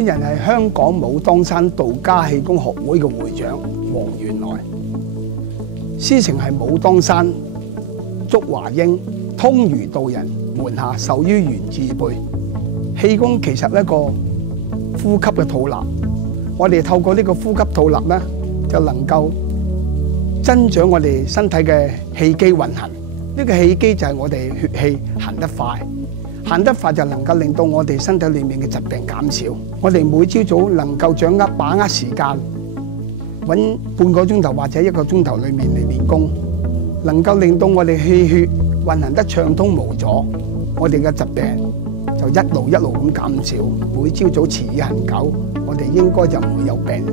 本人係香港武當山道家氣功學會嘅會長黃元來，師承係武當山祝華英通儒道人門下授於元字輩。氣功其實係一個呼吸嘅吐納，我哋透過呢個呼吸吐納咧，就能夠增長我哋身體嘅氣機運行。呢個氣機就係我哋血氣行得快。行得快就能夠令到我哋身體裏面嘅疾病減少。我哋每朝早能夠掌握把握時間，揾半個鐘頭或者1個鐘頭裏面嚟練功，能夠令到我哋氣血運行得暢通無阻，我哋嘅疾病就一路咁減少。每朝早持之恆久，我哋應該就唔會有病。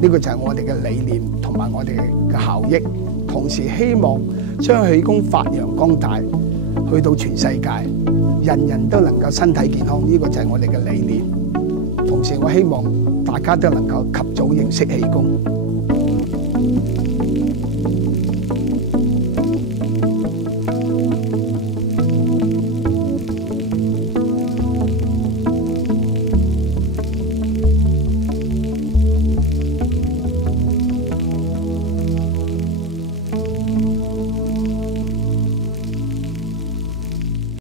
呢個就係我哋嘅理念同埋我哋嘅效益。同時希望將氣功發揚光大，去到全世界，人人都能夠身體健康，呢個就係我哋嘅理念。同時我希望大家都能夠及早認識氣功。